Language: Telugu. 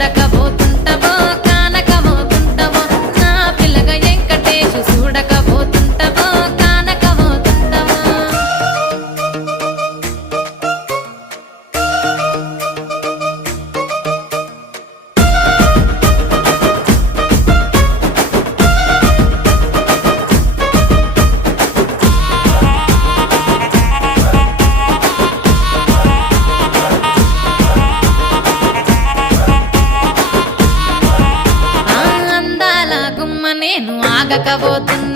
చూడకపోతుంటవో కానకపోతుంటవో నా పిల్లగా వెంకటేశు చూడకపోతుంటవో కానకపోతుంటవో అందాల గుమ్మ నేను ఆగకపోతున్నా